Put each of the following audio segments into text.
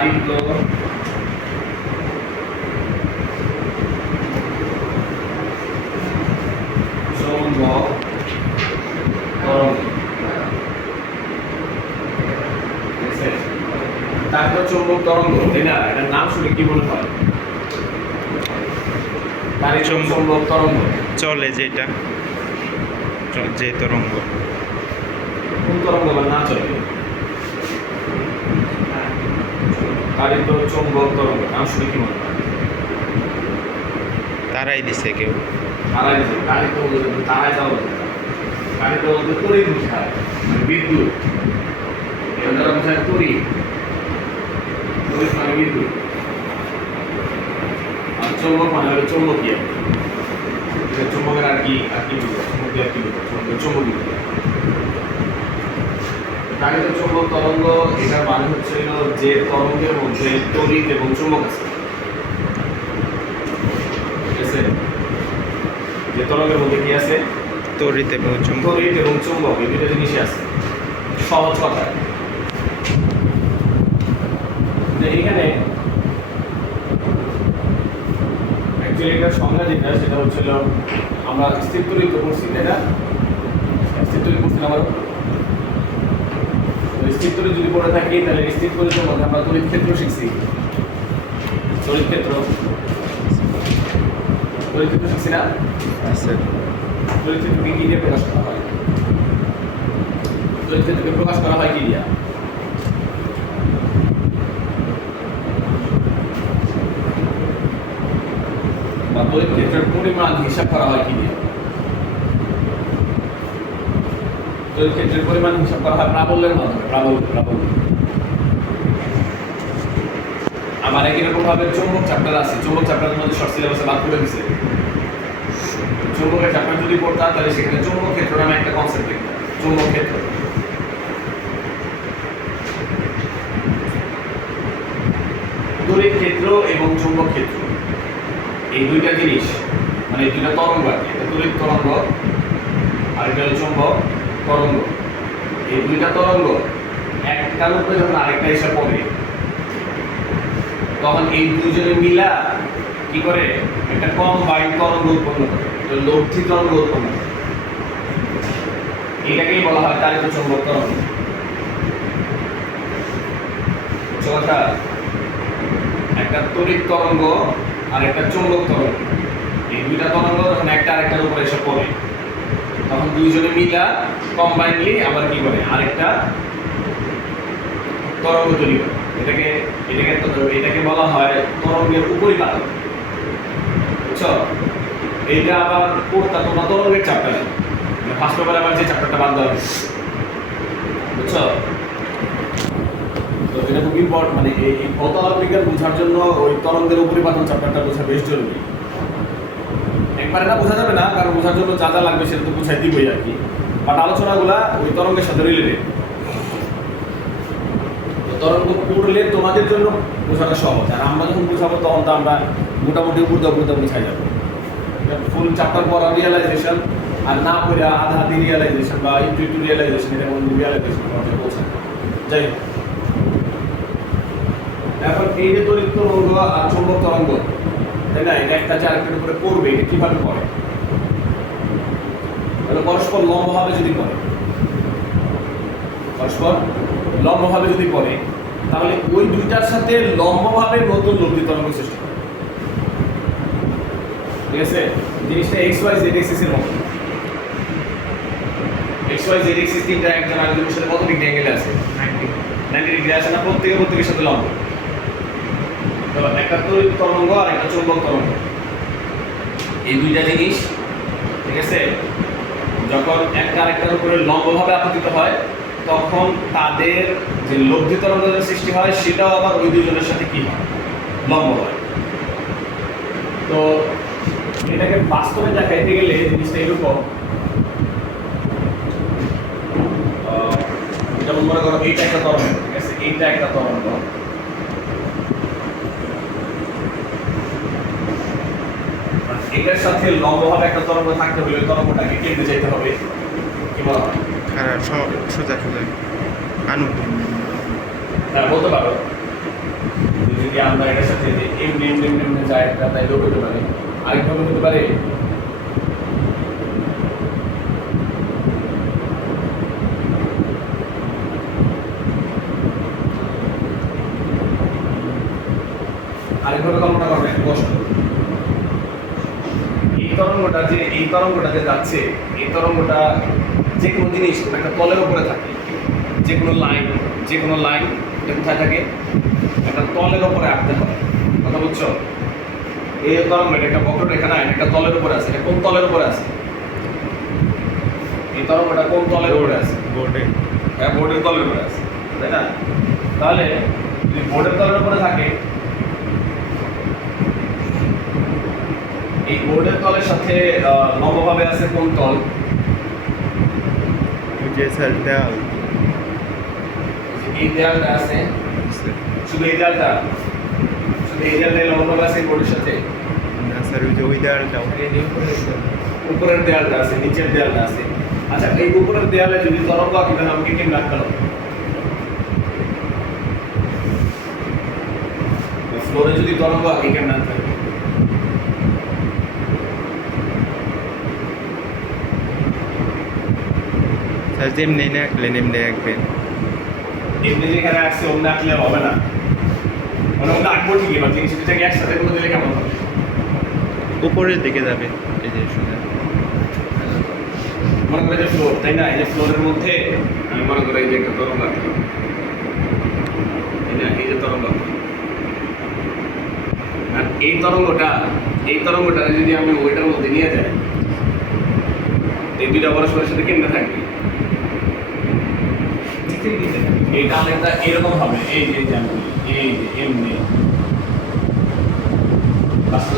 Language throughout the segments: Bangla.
ঠিক আছে? তারপর চৌম্বক তরঙ্গ তাই না এটার নাম শুনে কি মনে হয়? তারিত চৌম্বক। তরঙ্গ চলে যেটা। যে তরঙ্গ। কোন তরঙ্গ না চলে? তারিত চৌম্বক তরঙ্গ নাম শুনে কি মনে হয়? তারাই দিছে কেউ। তারাই তারিত বলতে তারাই যাওয়া তারিত বলতে তড়িৎ বোঝায় মানে বিদ্যুৎ। দ্বারা বোঝায় তড়িৎ। তড়িৎ মানে বিদ্যুৎ। আর চৌম্বক মানে হলো চৌম্বকীয়। চৌম্বকের আর কি আর কি বলব চৌম্বকীয় আর কি বলব চৌম্বকীয়। তারিত চৌম্বক তরঙ্গ এটার মানে হচ্ছে যে তরঙ্গের মধ্যে তড়িৎ এবং চুম্বক আছে। যে তরঙ্গের মধ্যে কি আছে? তড়িৎ এবং চুম্বক। তড়িৎ এবং চুম্বক এই দুটো জিনিসই আছে। সহজ কথা। যে এখানে অ্যাকচুয়ালি এটার সংজ্ঞা যেটা সেটা হচ্ছিল আমরা স্থির তড়িৎ করছি না? স্থির তড়িৎ করছি আমার তড়িৎ যদি পড়ে থাকি তাহলে স্থির তড়িতের মধ্যে আমরা তড়িৎ ক্ষেত্র শিখছি। তড়িৎ ক্ষেত্র। তড়িৎ ক্ষেত্র শিখছি না? তড়িৎ ক্ষেত্রকে কি দিয়ে প্রকাশ করা হয়? তড়িৎ ক্ষেত্রকে প্রকাশ করা হয় কি দিয়া? বা তড়িৎ ক্ষেত্রের পরিমাণ হিসাব করা হয় কি দিয়ে? তড়িৎ ক্ষেত্রের পরিমাণ হিসাব করা হয় প্রাবল্যের মাধ্যমে প্রাবল্য প্রাবল্য। আমার একই রকম ভাবে চৌম্বক চ্যাপ্টার আছে, চৌম্বক চ্যাপ্টারের মধ্যে শর্ট সিলেবাসে বাদ করে দিছে। চৌম্বকের চ্যাপ্টার যদি পড়তাম, তাহলে সেখানে চৌম্বক ক্ষেত্র নামে একটা কনসেপ্ট দেখতাম, চৌম্বক ক্ষেত্র। ক্ষেত্র এবং চৌম্বক ক্ষেত্র। এই দুইটা জিনিস মানে দুইটা তরঙ্গ আর কি তড়িৎ তরঙ্গ, আর একটা হলো চৌম্বক। তরঙ্গ এই দুইটা তরঙ্গ একটার উপরে যখন আরেকটা এসে পড়ে, তখন এই দুজনে মিলা কি করে? একটা কম বাইন তরঙ্গ উৎপন্ন করে লব্ধি তরঙ্গ উৎপন্ন করে। এটাকেই বলা হয় তারিত চৌম্বক তরঙ্গ। কথা একটা তড়িৎ তরঙ্গ আর একটা চৌম্বক তরঙ্গ। এই দুইটা তরঙ্গ যখন একটা আরেকটার উপরে এসে পড়ে তখন দুইজনে মিলা কম্বাইনলি আবার কি করে? আরেকটা তরঙ্গ তৈরি করে। এটাকে এটাকে এটাকে বলা হয় তরঙ্গের উপরিপাতন বুঝছ? এইটা আবার পড়তা তোমরা তরঙ্গের চ্যাপ্টারে ফার্স্ট পেপারে আবার যে চ্যাপ্টারটা বাদ দেওয়া। বুঝছ? তো এটা খুব ইম্পর্টেন্ট মানে এই বিজ্ঞান বোঝার জন্য ওই তরঙ্গের উপরিপাতন চ্যাপ্টারটা বোঝা বেশ জরুরি। একবারে না বোঝা যাবে না, কারণ বোঝার জন্য যা যা লাগবে সেটা তো বুঝাই দিবই আর কি। বাট আলোচনাগুলা ওই তরঙ্গের সাথে রিলেটেড তরঙ্গ পড়লে তোমাদের জন্য বোঝাটা সহজ। আর আমরা যখন বোঝাবো তখন তো আমরা মোটামুটি উপর দিয়ে উপর দিয়ে বোঝাই যাব ফুল চ্যাপ্টার পড়া রিয়েলাইজেশন আর না পড়ে আধা আধি রিয়েলাইজেশন বা একটু একটু রিয়েলাইজেশন এটা কোনো রিয়েলাইজেশন পর্যায়ে পৌঁছায়। যাই হোক। এখন এই যে তড়িৎ তরঙ্গ আর চৌম্বক তরঙ্গ তাই না? এটা একটা যে আরেকটার উপরে পড়বে, এটা কীভাবে পড়ে? তাহলে পরস্পর লম্বভাবে যদি পড়ে, পরস্পর লম্বভাবে যদি পড়ে, তাহলে ওই দুইটার সাথে লম্বভাবে নতুন লব্ধি তরঙ্গ সৃষ্টি করে। ঠিক আছে? জিনিসটা এক্স ওয়াই জেড এক্সিস এর মতো। এক্স ওয়াই জেড এক্সিস তিনটা একজন আরেকজনের সাথে কত ডিগ্রি অ্যাঙ্গেলে আছে? নাইনটি ডিগ্রি আছে না প্রত্যেকে প্রত্যেকের সাথে লম্ব? তো একটা তড়িৎ তরঙ্গ আর একটা চৌম্বক তরঙ্গ। এই দুইটা জিনিস, ঠিক আছে? যখন একটা আরেকটার উপরে লম্বভাবে আপতিত হয়, তখন তাদের যে লব্ধি তরঙ্গ সৃষ্টি হয়, সেটাও আবার ওই দুজনের সাথে কি হয়? লম্ব হয়। তো এটাকে বাস্তবে দেখাইতে গেলে জিনিসটা এরকম। যেমন মনে করো, এইটা একটা তরঙ্গ, ঠিক আছে? এইটা একটা তরঙ্গ। এটার সাথে লম্বভাবে একটা তরঙ্গ থাকতে হলে তরঙ্গটাকে কেটে যেতে হবে। কি বলা? হয় সব সোজা সোজা। আনু। হ্যাঁ বলতে পারো। যদি আমরা এটার সাথে এমনি এমনি এমনি যায় তাইলেও হতে পারে। আরেকভাবে হতে পারে আরেকভাবে কল্পনা করবেন একটু কষ্ট এই তরঙ্গটা যে এই তরঙ্গটা যে যাচ্ছে এই তরঙ্গটা যে কোনো জিনিস একটা তলের উপরে থাকে। যে কোনো লাইন যে কোনো লাইন এটা কোথায় থাকে একটা তলের উপরে আঁকতে হয়। কথা বুঝছ? এই তরঙ্গ এটা একটা বক্ররেখা না এটা একটা তলের উপরে আছে এটা কোন তলের উপরে আছে? এই তরঙ্গটা কোন তলের উপরে আছে? বোর্ডে হ্যাঁ বোর্ডের তলের উপরে আছে তাই না? তাহলে যদি বোর্ডের তলের উপরে থাকে এই বোর্ডের তলের সাথে লম্বভাবে আছে কোন তল? যে স্যার দেওয়াল এই দেয়ালটা আছে? শুধু এই দেয়ালটা? শুধু এই দেয়ালটা লম্বভাবে আছে বোর্ডের সাথে? না স্যার ওই যে ওই দেওয়ালটা উপরের দেয়ালটা আছে নিচের দেয়ালটা আছে। আচ্ছা এই উপরের দেয়ালে যদি তরঙ্গ আঁকি তাহলে আমাকে কেমন আঁকতে হবে ফ্লোরে যদি তরঙ্গ আঁকি কেমন আঁকতে হবে স্যার যেমনি না আঁকলেন এমনি আঁকবেন এমনি যেখানে আসছে অন্য আঁকলে হবে না মানে অন্য আঁকবো ঠিকই বা জিনিস দুটাকে একসাথে করে দিলে কেমন হবে উপরের দিকে যাবে এই যে সোজা মনে করে যে ফ্লোর তাই না এই যে ফ্লোরের মধ্যে আমি মনে করি যে একটা তরঙ্গ এই যে তরঙ্গ। আর এই তরঙ্গটা এই তরঙ্গটা যদি আমি ওইটার মধ্যে নিয়ে যাই এই দুইটা পরস্পরের সাথে কেমনে থাকবে এটা অনেকটা এরকম হবে, এই যে এই যে এমনি।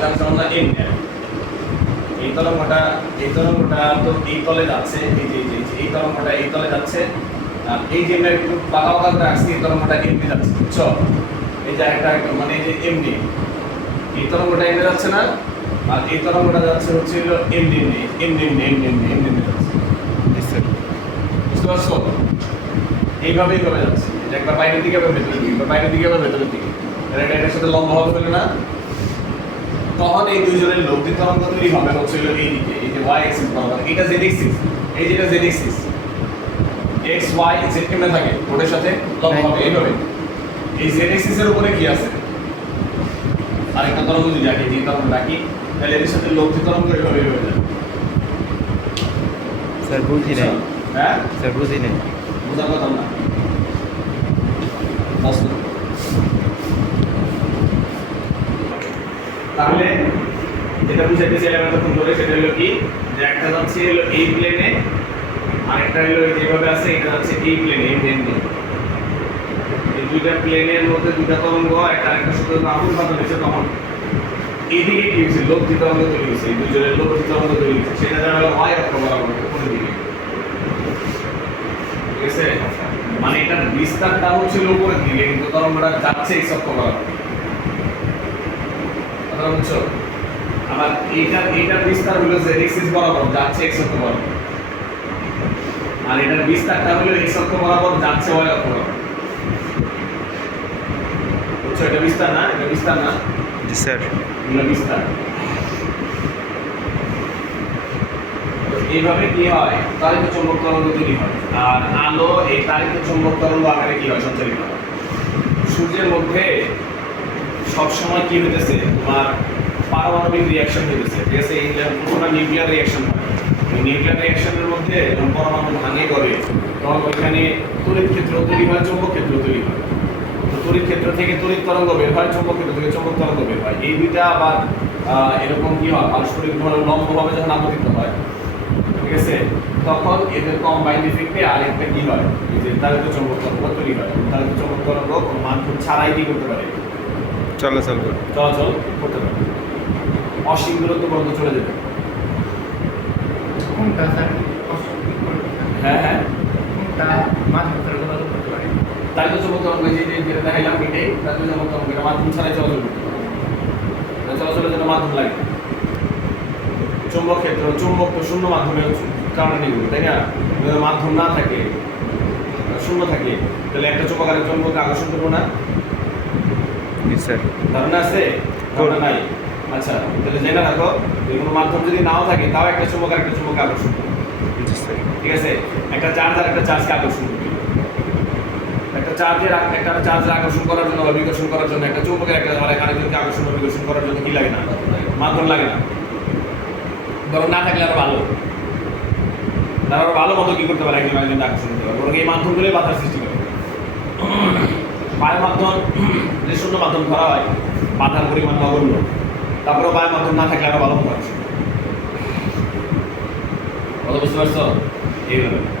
যাচ্ছে আমরা এমনি। এই তরঙ্গটা এই তরঙ্গটা তো এই তলে যাচ্ছে, এই যে, এই তরঙ্গটা এই তলে যাচ্ছে। আর এই যে আমরা একটু পাকা পাকা করে আসছি, এই তরঙ্গটা এমনি যাচ্ছে, বুঝছ? এই যে একটা মানে এই যে এমনি। এই তরঙ্গটা এমনি যাচ্ছে না, আর এই তরঙ্গটা যাচ্ছে হচ্ছে এমনি এমনি এমনি এমনি এমনি এমনি যাচ্ছে। বুঝতে পারছ? এইভাবে কমে যাচ্ছে। এটা একবার বাইরের দিকে আবার ভেতরের দিকে। একবার বাইরের দিকে আবার ভেতরের দিকে। এটা এটা এটার সাথে লম্বা হবে বলে না। তখন এই দুইজনের লব্ধি তরঙ্গ তৈরি হবে হচ্ছে হলো এই দিকে। এই যে ওয়াই এক্সিস বরাবর এটা জেড এক্সিস এই যেটা Z axis X Y Z কেমনে থাকে? ওটার সাথে লম্বা হবে এইভাবে। এই জেড এর উপরে কি আছে? আরেকটা তরঙ্গ যদি রাখি যে তরঙ্গ রাখি তাহলে এদের সাথে লব্ধি তরঙ্গ এইভাবে এইভাবে যাবে স্যার বুঝি নাই। হ্যাঁ? স্যার বুঝি নাই। বোঝার কথা তাহলে যেটা সেটা হলো কি? যে একটা যাচ্ছে এই প্লেনে আরেকটা হলো যেভাবে আছে, এটা যাচ্ছে এই প্লেনে এই দুইটা প্লেনের মধ্যে দুইটা তরঙ্গ, একটা আরেকটা সাথে যখন আবির্ভাব হয়েছে তখন এইদিকে কি হয়েছে? লব্ধি তরঙ্গ তৈরি হয়েছে দুজনের লব্ধি তরঙ্গ তৈরি হয়েছে, সেটা যারা হয় বরাবর উপরের দিকে ঠিক আছে মানে এটার বিস্তারটা হচ্ছিল উপরের দিকে কিন্তু তরঙ্গটা যাচ্ছে এই বরাবর কথা বুঝছ? আবার এইটার এইটার বিস্তার হলো যে এক্সিস বরাবর যাচ্ছে এক্স অক্ষ বরাবর। আর এটার বিস্তারটা হলো এক্স অক্ষ বরাবর যাচ্ছে ওয়াই অক্ষ বরাবর। বুঝছ? এটা বিস্তার না? এটা বিস্তার না? জি স্যার। এগুলো বিস্তার। এইভাবে কি হয়? তারিত চৌম্বক তরঙ্গ তৈরি হয়। আর আলো, এই তারিত চৌম্বক তরঙ্গ আকারে কি হয়? সঞ্চালিত হয়। সূর্যের মধ্যে সবসময় কি হইতেছে? তোমার পারমাণবিক রিয়াকশন হইতেছে। ঠিক আছে? এই পুরোটা নিউক্লিয়ার রিয়াকশন হয়। নিউক্লিয়ার রিয়াকশনের মধ্যে যখন পরমাণু ভাঙে করে তখন ওইখানে তড়িৎ ক্ষেত্র তৈরি হয়, চৌম্বক ক্ষেত্র তৈরি হয়। তড়িৎ ক্ষেত্র থেকে তড়িৎ তরঙ্গ বের হয়, চৌম্বক ক্ষেত্র থেকে চৌম্বক তরঙ্গ বের হয়। এই দুইটা আবার এরকম কি হয়? পারস্পরিক ভাবে লম্বভাবে যখন আপতিত হয় ঠিক আছে? তখন এদের কম্বাইন্ড ইফেক্টে আরেকটা কি হয়? এই যে তারিত চৌম্বক তরঙ্গ তৈরি হয়। তারিত চৌম্বক তরঙ্গ কোনো মাধ্যম ছাড়াই কি করতে পারে? চলাচল করে চলাচল করতে পারে। অসীম দূরত্ব পর্যন্ত চলে যেতে? হ্যাঁ হ্যাঁ? তারিত চৌম্বক তরঙ্গ যে যে যেটা দেখাইলাম এটাই তারিত চৌম্বক তরঙ্গ। এটা মাধ্যম ছাড়াই চলাচল করতে পারে। চলাচলের জন্য মাধ্যম লাগে। চুম্বক ক্ষেত্র চুম্বক তো শূন্য মাধ্যমে কারণে তাই না? যদি মাধ্যম না থাকে শূন্য থাকে তাহলে একটা চুম্বক আরেক চুম্বককে আকর্ষণ করব না। স্যার। ধারণা আছে? ধারণা নাই? আচ্ছা তাহলে জেনে রাখো কোনো মাধ্যম যদি নাও থাকে তাও একটা চুম্বক আর একটা চুম্বক আকর্ষণ করবে। ঠিক আছে? একটা চার্জ আর একটা চার্জকে আকর্ষণ করবে একটা চার্জের একটা চার্জের আকর্ষণ করার জন্য বা বিকর্ষণ করার জন্য একটা চুম্বকের একটা আর আরেকজনকে আকর্ষণ বা বিকর্ষণ করার জন্য কি লাগে না? মাধ্যম লাগে না। বরং না থাকলে আরও ভালো। তারা আরও ভালো মতো কী করতে পারে একজন একজন ডাক শুনতে পারে বরং এই মাধ্যমগুলোই বাধার সৃষ্টি করে। বায়ু মাধ্যম যে শূন্য মাধ্যম করা হয়, বাধার পরিমাণ নগণ্য তারপরে বায়ু মাধ্যম না থাকলে আরও ভালো মতো আছে কথা বুঝতে পারছ? এইভাবে।